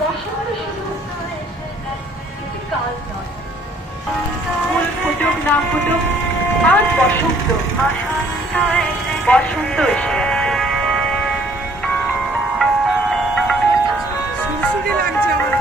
বসন্ত শুধু একটি কাল নয়, ফুল ফুটুক না ফুটুক, আজ বসন্ত বসন্ত এসে গেছে। সুরসুরি লাগছে আমার।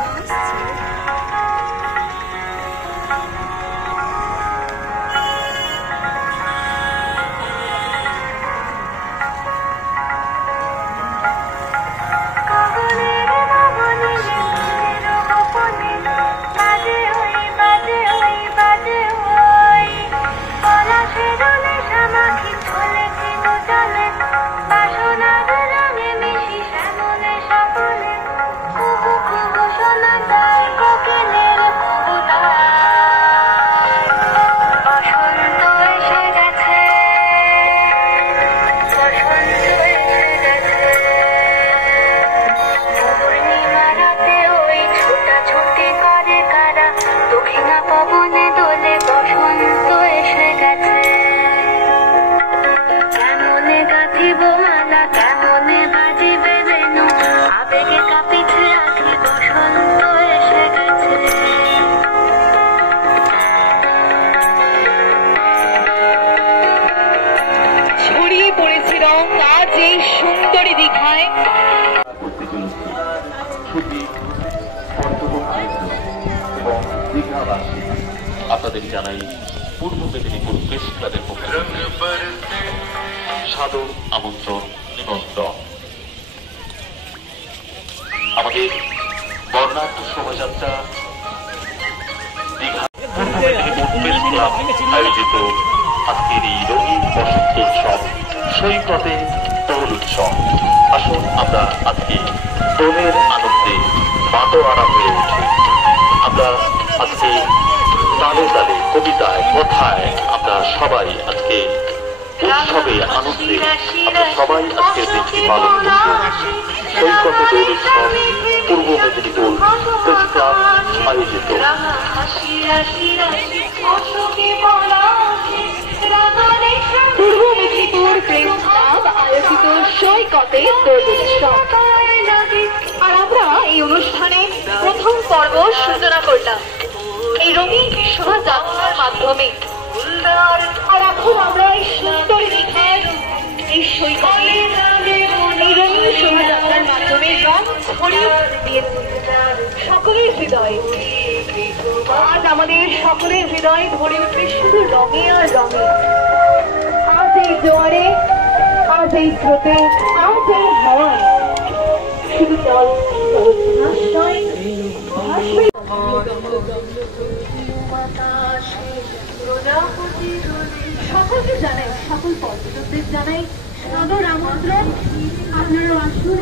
আপনাদের জানাই পূর্ব মেদিনীপুর প্রেস ক্লাবের পক্ষ থেকে সাদর আমন্ত্রণ নিমন্ত্রণ। আমাদের বর্ণাঢ্য শোভাযাত্রা দীঘা পূর্ব মেদিনীপুর প্রেস ক্লাব আয়োজিত আজকের এই রঙিন বসন্ত উৎসব সৈকতে দোল উৎসব। আসুন আমরা আজকে দোলের আনন্দে মাতোয়ারা হয়ে উঠি। আমরা আজকে তালে তালে কবিতায় কথায় আমরা সবাই আজকে উৎসবে আনন্দে আমরা সবাই আজকের দিনটি পালন করছি। সৈকতে দোল উৎসব পূর্ব মেদিনীপুর প্রেস ক্লাব আয়োজিত। পূর্ব মেদিনীপুর প্রেস ক্লাব আয়োজিত সৈকতে দোল উৎসব। আর আমরা এই অনুষ্ঠানে প্রথম পর্ব সূচনা করলাম এই রঙিন শোভাযাত্রার মাধ্যমে। আর এখন আমরা এই সুন্দর দীঘার এই সৈকতে এই রঙিন শোভাযাত্রার মাধ্যমে রং ছড়িয়ে দিয়েছি সকলের হৃদয়ে। আজ আমাদের সকলের হৃদয়ে ভরে উঠবে শুধু রঙে আর রঙে। আজ এই জোয়ারে, আজ এই স্রোতে, আজ এই হাওয়ায় শুধু জল ভাসয় ভাসয়। সকলকে জানাই, সকল পর্যটকদের জানাই সাদর আমন্ত্রণ। আপনারা আসুন।